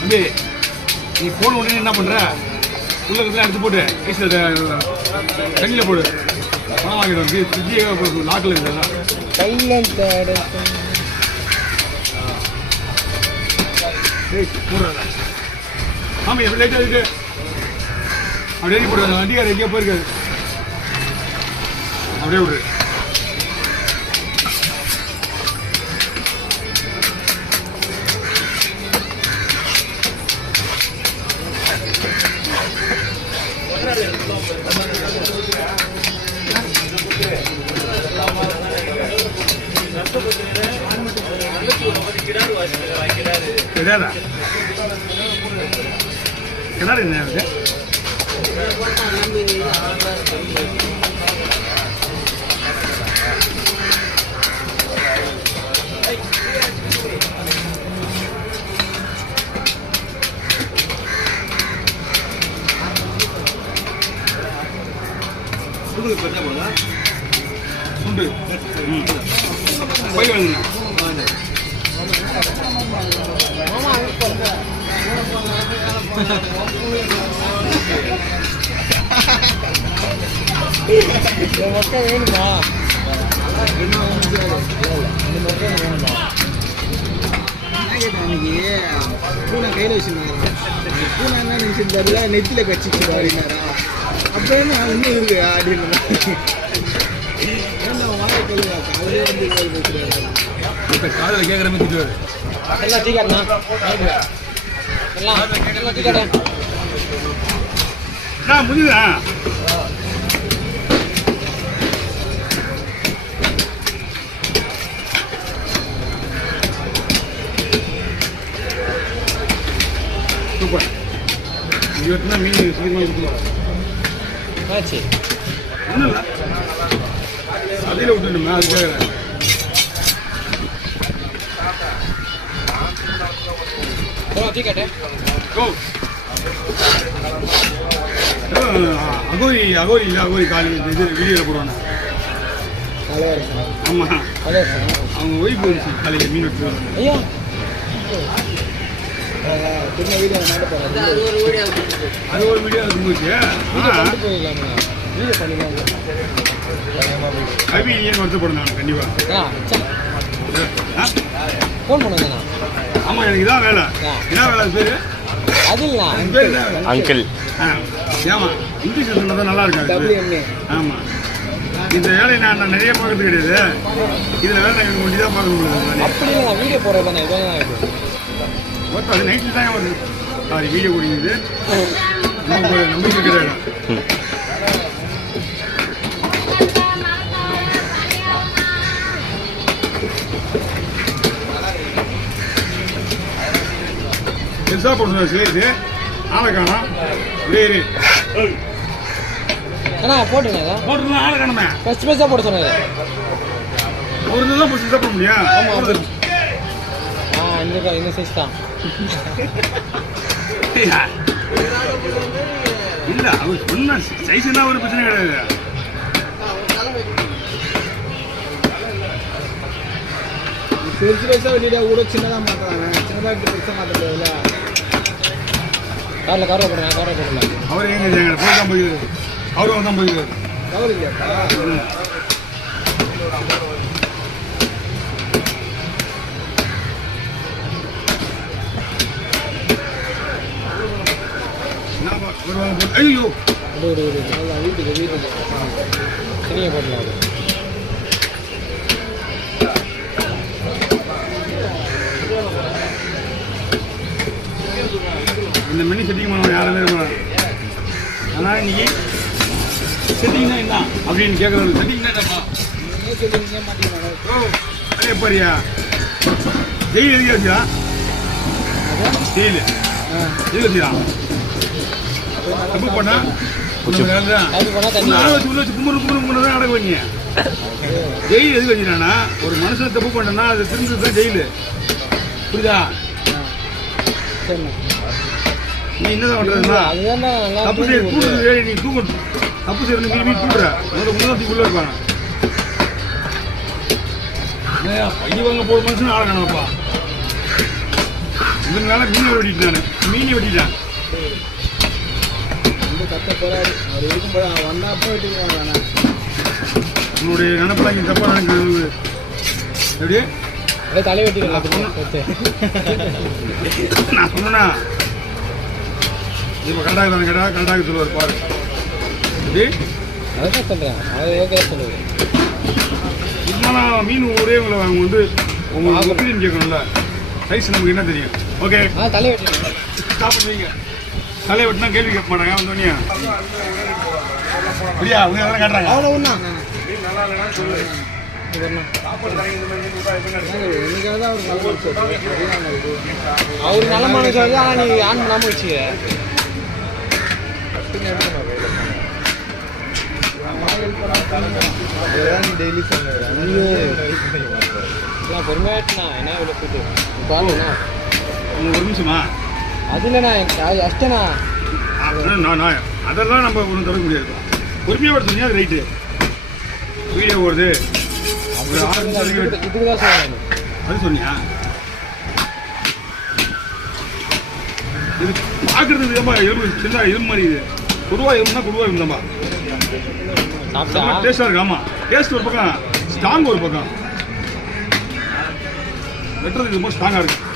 தம்பி நீ போன உடனே என்ன பண்ணுற, உள்ள இருக்கிறதெல்லாம் எடுத்து போட்டு ஐஸில் தண்ணியில் போடு, பணம் வாங்கிடும். ஃப்ரிட்ஜியே லாக்கில் இருக்குதுலாம் கையில் போடுறதா. ஆமாம் எப்படி லைட்டாக இருக்கு அப்படியே எழுதி போடுறது. வண்டிக்கார எங்கேயோ போயிருக்காது, அப்படியே விடு. கிணறு என்ன இருக்கு? சுண்டு போய் வாங்க. மக்கள் வேணுமா? அன்னைக்கு பூனை கையில் வச்சுருந்தாங்க. பூனை என்ன நினைச்சிருந்தாருல நெத்தியில் கட்சிச்சு அப்படின்னாரா. அப்போ என்ன இன்னும் இருக்கு அப்படின்னு ஏன்னா வாழை கழுவா காலையே வந்து பேசுறாரு. இப்போ காலையில் கேட்குற மாதிரி திட்டுவார். எல்லாம் டீக்காட்டா எல்லாம் டீக்காட்டா முடியுதா? சூப்பர். இருபத்தினா மீன் சீக்கிரமாக கொடுத்துருவோம். ஆச்சு ஒன்றும் இல்லை, அதில் விட்டுணுமே அதுக்காக. அகோரி அகோரி இல்லை, அகோரி காலி இது வீடியோவில் போடுவாங்க. ஆமாம், அவங்க ஒய்ஃப் வந்துச்சு காலையில் மீன் எடுத்து ஐயா அது ஒரு வீடியோ இருந்துச்சு. கவி ஏன் வருத்தப்படும் நான் கண்டிப்பாக. ஃபோன் பண்ணுங்க. ஆமாம், எனக்கு இதான் வேலை. என்ன வேலை பேர்? அது இல்லை அங்கிள். ஏமா இங்கிலீஷ் சொன்னதான் நல்லா இருக்காது. ஆமாம், இந்த வேலையை நான் நிறைய பார்க்கறது கிடையாது. இதில் வேலை எனக்கு ஒண்டி தான் பார்க்க முடியாது. அப்படி இல்லை, வீடியோ போடுறது தானே. இதான் அது நைட்டில் தான் வருது. சாரி, வீடியோ குடிக்குது நம்பிக்கை கிடையாது. பெருசாக போட்டு சேர்த்து ஆளை காணும். வேறு அண்ணா போட்டுங்க, போட்டுருந்தா ஆளை காணுமே. ஃபஸ்ட் ஃபஸ்ட்டாக போட சொன்னாங்க. ஒரு தான் பிடிச்சி சாப்பிட முடியும். ஆமாம், இந்த சைஸ் தான். இல்லை, அவர் சொன்ன சைஸ்னா ஒரு பிரச்சனை கிடையாது. பெருசு பெருசாக வெளியிட கூட சின்னதாக மாற்றுறாங்க. சின்னதாக பெருசாக மாற்ற முடியாதுல்ல. காரில் போடுறேன், போடலாம். அவர் எங்கே போய் தான் போயிருக்காரு. அவரும் தான் போயிருக்காரு. கவர் இல்லையாப்பா? ஐயோ வீட்டுக்கு தனியாக போடலாம். இந்த மணி செட்டிங் பண்ண யாருமே இருப்பாங்க. ஆனால் இன்னைக்கு செட்டிங்னா என்ன அப்படின்னு கேட்குறது. செட்டிங்னா என்னப்பா? அதே பாரியா ஜெயில் எதுக்கு வச்சுக்கா? ஜெயில் எதுக்கு வச்சுக்கா? தப்பு பண்ணா கும்பிடு தான் அடக்க வைங்க. ஜெயில் எதுக்கு வச்சுட்டானா, ஒரு மனுஷன் தப்பு பண்ணனா அது திரும்பி தான் ஜெயிலு. புரியுதா? நீ என்னதான் பண்றதுன்னா தப்பு செய்ய கூடுது. நீ தூக்கணும். தப்பு செய்யறது நீ தூக்குற முன்னாடி உள்ள இருப்பாங்க. பைய வாங்க போற மனுஷன் ஆள காணப்பா. இதனால மீனை வெட்டிட்டானு மீனை வெட்டிட்டான் ரொம்ப கத்த போறாரு அவர் இருக்கும் போது அவன் வந்தா போயிட்டு வாங்க உங்களுடைய நினைப்பெல்லாம் இங்கே தப்பாக நினைக்கிறது எப்படி அதே தலை வெட்டிக்கலாம் நான் சொன்னேன்னா இப்போ கரெக்டாக தான் கேட்டால் கரெக்டாக சொல்லுவார் பாரு எப்படி அதான் சொல்கிறேன் அது ஓகே சொல்லுவேன் இருந்தாலும் மீன் ஒரே அவங்க வந்து உங்களுக்கு ஒப்பீனியன் கேட்கணும்ல சைஸ் நமக்கு என்ன தெரியும் ஓகே தலை வெட்டிக்கலாம் ஸ்டாப் பண்ணுவீங்க தலையை வெட்டினா கேள்வி கேட்க மாட்டாங்க வந்தோடனே அப்படியா உங்க எதனா கேட்டுறாங்க அவ்வளோ ஒன்றா நல்லா இல்லைன்னா சொல்லு இன்னைக்காக தான் அவர் நல்ல மனுஷன் ஆனால் நீ ஆன் பண்ணாமல் வச்சுக்க டெய்லி பொறுமையாட்டுண்ணா என்ன இவ்வளோ போயிட்டு பாருங்கண்ணா அவங்க ஒரு நிமிஷமா அது இல்லைண்ணா அஷ்டண்ணா நான் அதெல்லாம் நம்ம ஒன்றும் தவிர்க்க முடியாது பொறுமையாக படுத்துனீங்க அது ரைட்டு வீடியோ ஓடுது ஒரு 6 நிமிஷம் வரைக்கும் இதுக்கு தான் சொல்லுவேன் அது சொன்னியா இது பார்க்குறது விதமா எறும்பு சின்ன எறும்பு மாதிரி இது பொதுவாக எறும்புனா பொதுவாக எறும்புதாம்மா சாப்பிட்டா டேஸ்ட்டாக இருக்கு ஆமாம் டேஸ்ட் ஒரு பக்கம் ஸ்ட்ராங் ஒரு பக்கம் வெட்டுறது ரொம்ப ஸ்ட்ராங்காக இருக்கு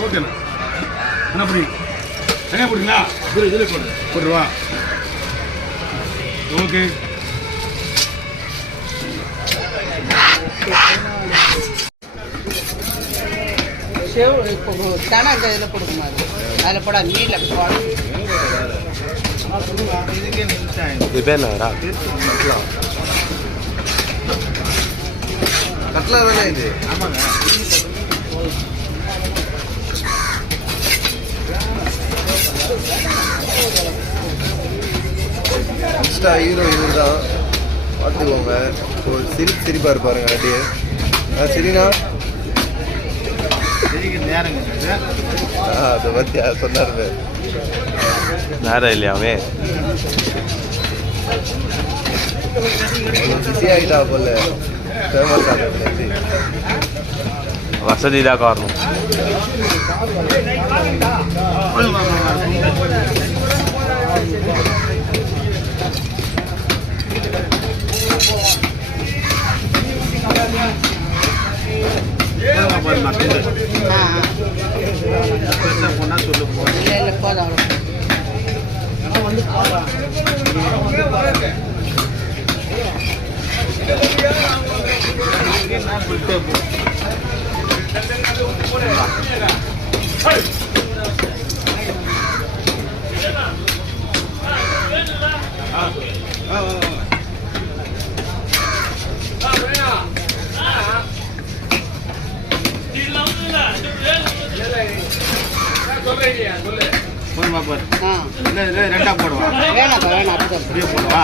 ஓகேண்ணா என்ன பண்ணுறீங்க தனியாக போடுங்களா இதில் போட்டுருவா ஓகே தானே அந்த இதில் கொடுக்குமா அதில் போட மீனில் போட இதுக்கே நிமிஷம் இது பேர் என்ன கட்லா தானே இது ஆமாங்க இன்ஸ்டா ஹீரோ இவர் தான் பார்த்துக்கோங்க ஒரு சிரிப்பாக இருப்பாருங்க அப்படியே சரிண்ணா நேரங்க அதை பற்றி சொன்னார் நேரம் இல்லையாவே பிஸி ஆகிட்டா போல ஃபேமஸ் ஆகிறது வசதி தான் காரணம் பொண்ணா சொல்லு இல்லை இல்லை போதும் அவ்வளோ போதுமா பாரு ஆ ரெண்டா போடுவா வேணாப்பா வேணாம் அப்படிதான் அப்படியே போடுவா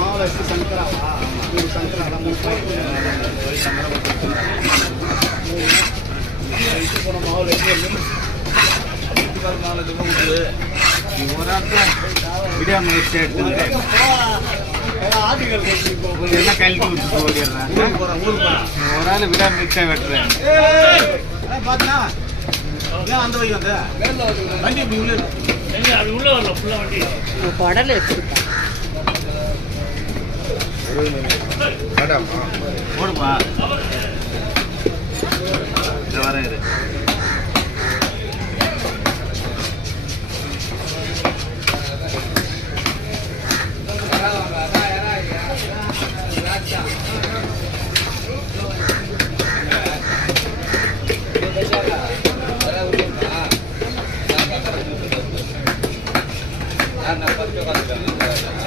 மாவுல வச்சு சங்கராவா சங்கரா போன மாவுல வச்சு ஒரு விடாம வச்சு எடுத்துக்கிட்டேன் என்ன கல்வி விட்டு போடுறேன் ஒரு ஆள் விடாம மிக்ஸா வெட்டுறேன் பார்த்தா அந்த வழி வந்த வண்டி இப்படி உள்ள குடல் வச்சுருக்கேன் போடுப்பா இந்த வரேன் இரு நான் 10 உட்காந்துருக்காங்க